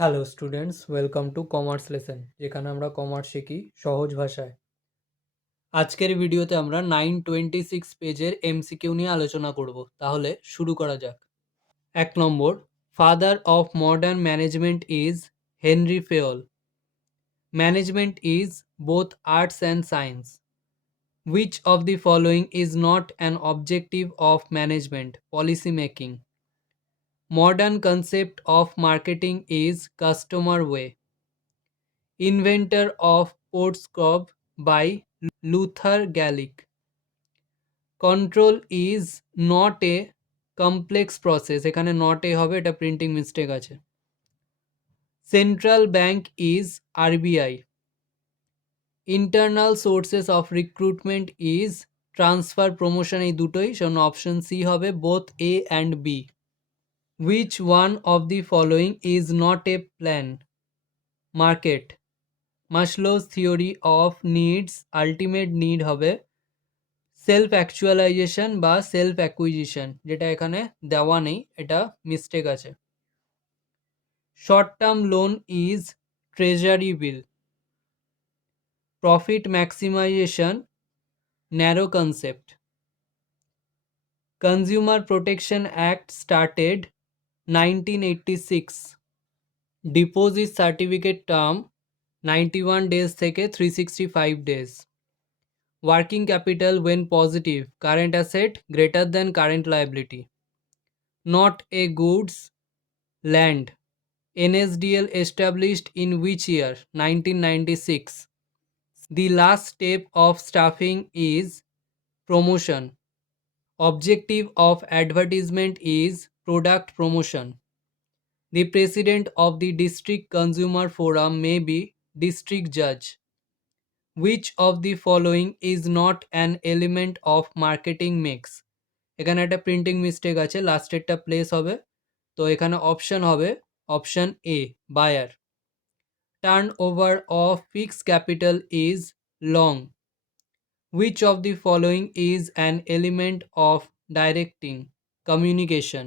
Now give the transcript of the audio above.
Hello students welcome to commerce lesson যেখানে আমরা commerce শিখি সহজ ভাষায়। আজকের ভিডিওতে আমরা নাইন টোয়েন্টি সিক্স পেজের এমসিকিউ নিয়ে আলোচনা করব। তাহলে শুরু করা যাক। এক নম্বর father of modern management is Henri Fayol management is both arts and science which of the following is not an objective of management policy making Modern concept of marketing is customer way. Inventor of Portscov by Luther Gallic. Control is not a complex process এখানে not a হবে এটা printing mistake আছে central bank is RBI internal sources of recruitment is transfer promotion এই দুটোই সেজন্য option C হবে both A and B Which one of the following is not a plan? Market. Maslow's theory of needs, ultimate need হবে self actualisation বা self acquisition যেটা এখানে দেওয়া নেই, এটা মিস্টেক আছে short term loan is treasury bill profit maximization narrow concept consumer protection act started 1986 deposit certificate term ninety one days থেকে three sixty five days working capital when positive current asset greater than current liability not a goods land NSDL established in which year 1996 the last step of staffing is promotion objective of advertisement is product promotion. The president of the district consumer forum may be district judge. Which of the following is not an element of marketing mix? এখানে একটা printing mistake আছে লাস্টেরটা place হবে তো এখানে option হবে option A buyer turnover of fix capital is long which of the following is an element of directing communication